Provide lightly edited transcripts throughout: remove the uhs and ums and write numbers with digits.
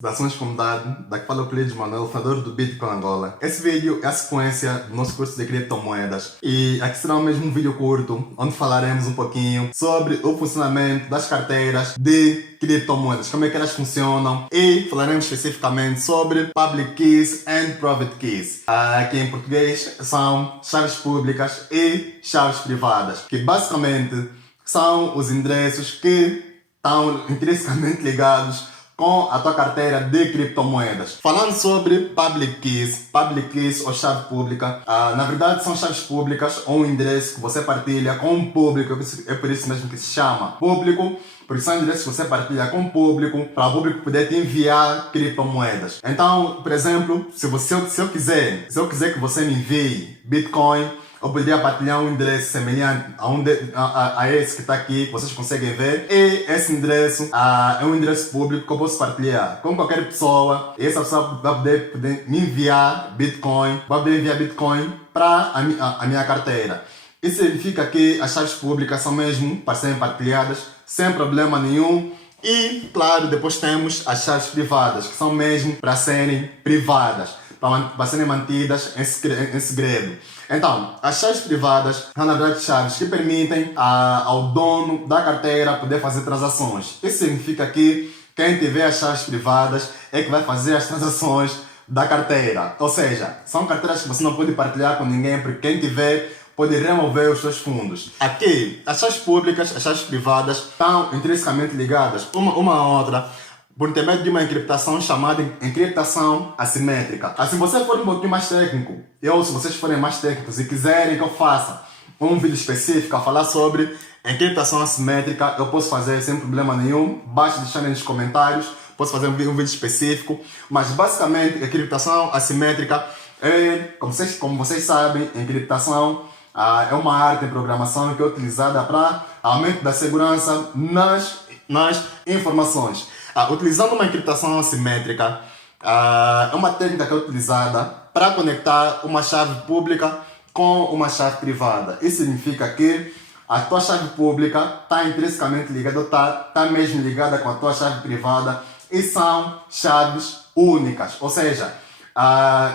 Das ações de comunidade, daqui fala o Cleides Manuel, fundador do Bitcoin Angola. Esse vídeo é a sequência do nosso curso de criptomoedas e aqui será mesmo um vídeo curto onde falaremos um pouquinho sobre o funcionamento das carteiras de criptomoedas, como é que elas funcionam e falaremos especificamente sobre Public Keys and Private Keys, que em português são chaves públicas e chaves privadas, que basicamente são os endereços que estão intrinsecamente ligados com a tua carteira de criptomoedas. Falando sobre Public Keys ou chave pública, na verdade são chaves públicas ou um endereço que você partilha com o público, é por isso mesmo que se chama público, porque são endereços que você partilha com o público, para o público poder te enviar criptomoedas. Então, por exemplo, se eu quiser que você me envie Bitcoin, eu poderia partilhar um endereço semelhante a esse que está aqui, que vocês conseguem ver. E esse endereço é um endereço público que eu posso partilhar com qualquer pessoa. E essa pessoa vai poder me enviar Bitcoin, para a minha carteira. Isso significa que as chaves públicas são mesmo para serem partilhadas sem problema nenhum. E, claro, depois temos as chaves privadas, que são mesmo para serem privadas, para serem mantidas em segredo. Então, as chaves privadas são, na verdade, chaves que permitem ao dono da carteira poder fazer transações. Isso significa que quem tiver as chaves privadas é que vai fazer as transações da carteira. Ou seja, são carteiras que você não pode partilhar com ninguém, porque quem tiver pode remover os seus fundos. Aqui, as chaves públicas, as chaves privadas estão intrinsecamente ligadas uma à outra por intermédio de uma encriptação chamada encriptação assimétrica. Se você for um pouquinho mais técnico, ou se vocês forem mais técnicos e quiserem que eu faça um vídeo específico a falar sobre encriptação assimétrica, eu posso fazer sem problema nenhum. Basta deixar nos comentários, posso fazer um vídeo específico. Mas basicamente, a encriptação assimétrica é, como vocês sabem, encriptação é uma arte em programação que é utilizada para aumento da segurança nas informações. Utilizando uma encriptação assimétrica, é uma técnica que é utilizada para conectar uma chave pública com uma chave privada. Isso significa que a tua chave pública está intrinsecamente ligada, está mesmo ligada com a tua chave privada, e são chaves únicas. Ou seja,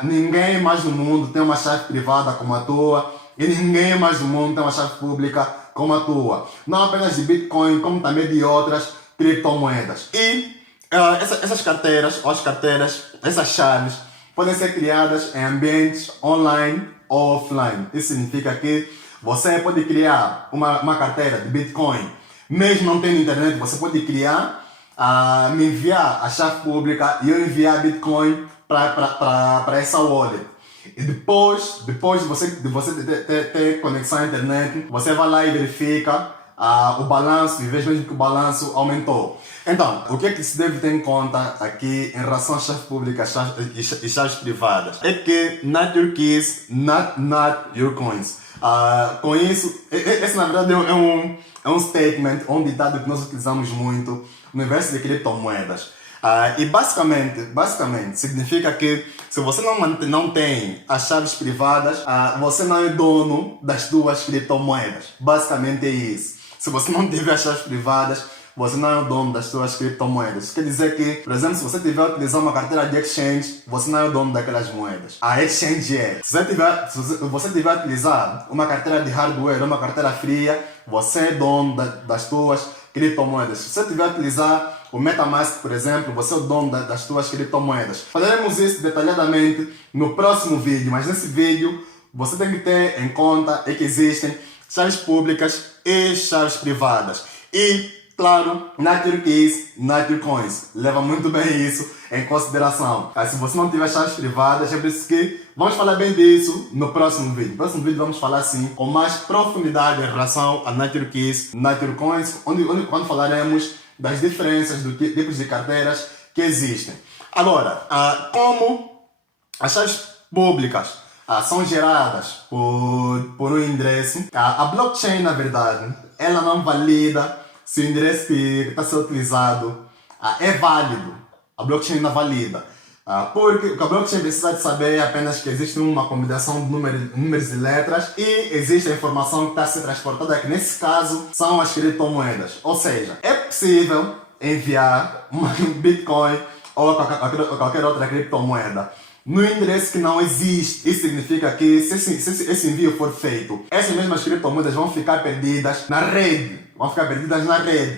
ninguém mais no mundo tem uma chave privada como a tua, e ninguém mais no mundo tem uma chave pública como a tua. Não apenas de Bitcoin, como também de outras criptomoedas. E essas carteiras, essas chaves podem ser criadas em ambientes online ou offline. Isso significa que você pode criar uma carteira de Bitcoin, mesmo não tendo internet. Você pode criar, me enviar a chave pública e eu enviar Bitcoin para essa wallet. E depois de você ter conexão à internet, você vai lá e verifica o balanço e veja mesmo que o balanço aumentou. Então, o que é que se deve ter em conta aqui em relação às chaves públicas e chaves privadas? É que not your keys, not your coins. Com isso, esse na verdade é um statement, um ditado que nós utilizamos muito no universo de criptomoedas. E basicamente significa que se você não tem as chaves privadas, você não é dono das duas criptomoedas. Basicamente é isso. Se você não tiver as chaves privadas, você não é o dono das suas criptomoedas. Isso quer dizer que, por exemplo, se você estiver a utilizar uma carteira de exchange, você não é o dono daquelas moedas. A exchange é. Se você estiver a utilizar uma carteira de hardware ou uma carteira fria, você é dono das suas criptomoedas. Se você estiver a utilizar o MetaMask, por exemplo, você é o dono das suas criptomoedas. Falaremos isso detalhadamente no próximo vídeo, mas nesse vídeo você tem que ter em conta que existem chaves públicas e chaves privadas. E, claro, not your keys, not your coins. Leva muito bem isso em consideração. Se você não tiver chaves privadas, é por isso que vamos falar bem disso no próximo vídeo. No próximo vídeo vamos falar assim, com mais profundidade em relação a not your keys, not your coins, quando falaremos das diferenças dos tipos de carteiras que existem. Agora, como as chaves públicas são geradas por um endereço, a blockchain, na verdade, ela não valida se o endereço que está sendo utilizado é válido. A blockchain não valida. Porque o que a blockchain precisa de saber é apenas que existe uma combinação de números e letras e existe a informação que está a ser transportada, que nesse caso são as criptomoedas. Ou seja, é possível enviar um Bitcoin ou qualquer outra criptomoeda no endereço que não existe. Isso significa que se esse envio for feito, essas mesmas criptomoedas vão ficar perdidas na rede.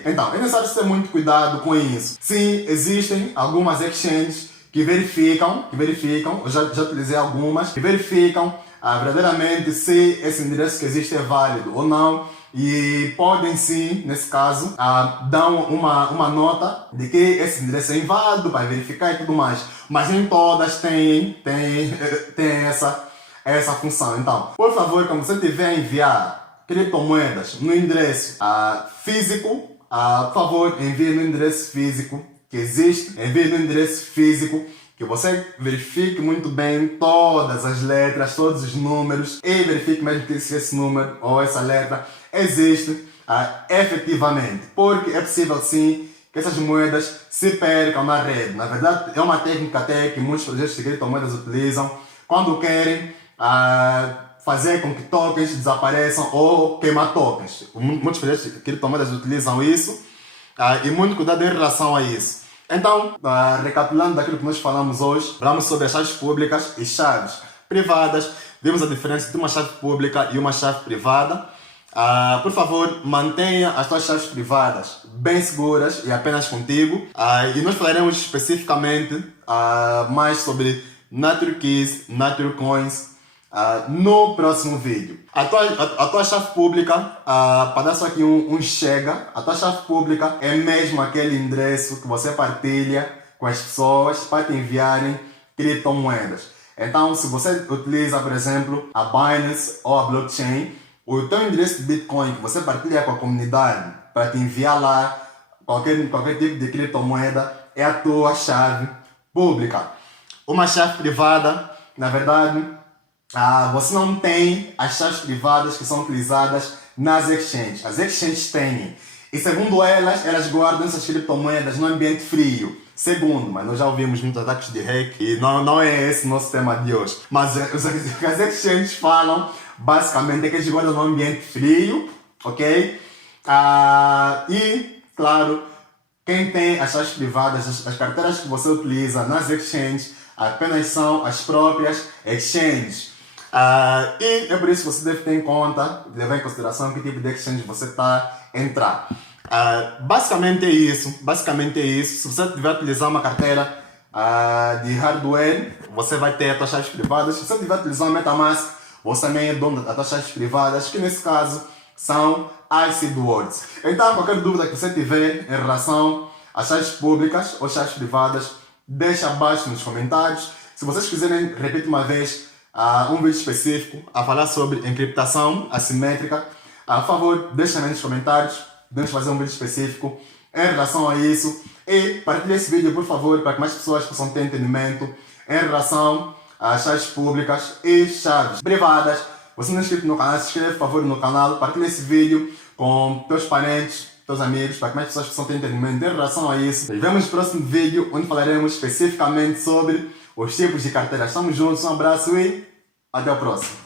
Então, é necessário ter muito cuidado com isso. Sim, existem algumas exchanges que verificam, eu já utilizei algumas, que verificam verdadeiramente se esse endereço que existe é válido ou não. E podem sim, nesse caso, dar uma nota de que esse endereço é inválido para verificar e tudo mais. Mas nem todas têm essa função. Então, por favor, quando você estiver a enviar criptomoedas no endereço físico, por favor, envie no endereço físico que existe, envie no endereço físico que você verifique muito bem todas as letras, todos os números e verifique mesmo que se esse número ou essa letra existe efetivamente. Porque é possível sim que essas moedas se percam na rede. Na verdade, é uma técnica até que muitos projetos de criptomoedas utilizam quando querem fazer com que tokens desapareçam ou queimar tokens. Muitos projetos de criptomoedas utilizam isso e muito cuidado em relação a isso. Então, recapitulando daquilo que nós falamos hoje, falamos sobre as chaves públicas e chaves privadas. Vimos a diferença entre uma chave pública e uma chave privada. Por favor, mantenha as suas chaves privadas bem seguras e apenas contigo. E nós falaremos especificamente mais sobre Nature Keys, Nature Coins no próximo vídeo. A tua chave pública, para dar só aqui um chega, a tua chave pública é mesmo aquele endereço que você partilha com as pessoas para te enviarem criptomoedas. Então, se você utiliza, por exemplo, a Binance ou a blockchain, o teu endereço de Bitcoin que você partilha com a comunidade para te enviar lá qualquer tipo de criptomoeda é a tua chave pública. Uma chave privada, na verdade, você não tem as chaves privadas que são utilizadas nas exchanges. As exchanges têm. E segundo elas guardam essas criptomoedas no ambiente frio. Segundo, mas nós já ouvimos muitos ataques de hack e não é esse o nosso tema de hoje. Mas o que as exchanges falam, basicamente, é que eles guardam no ambiente frio, ok? E, claro, quem tem as chaves privadas, as carteiras que você utiliza nas exchanges, apenas são as próprias exchanges. E é por isso que você deve ter em conta, levar em consideração que tipo de exchange você está a entrar. Basicamente é isso. Se você estiver a utilizar uma carteira de hardware, você vai ter as suas chaves privadas. Se você estiver a utilizar uma MetaMask, você também é dono das suas chaves privadas, que nesse caso são as seedwords. Então, qualquer dúvida que você tiver em relação às chaves públicas ou chaves privadas, deixa abaixo nos comentários. Se vocês quiserem, repito uma vez, um vídeo específico a falar sobre encriptação assimétrica, por favor, deixa nos comentários. Vamos fazer um vídeo específico em relação a isso. E partilhe esse vídeo, por favor, para que mais pessoas possam ter entendimento em relação às chaves públicas e chaves privadas. Você não é inscrito no canal, se inscreve, por favor, no canal. Partilhe esse vídeo com teus parentes, teus amigos, para que mais pessoas possam ter entendimento em relação a isso. E vemos no próximo vídeo, onde falaremos especificamente sobre os tipos de carteiras. Estamos juntos, um abraço e até o próximo.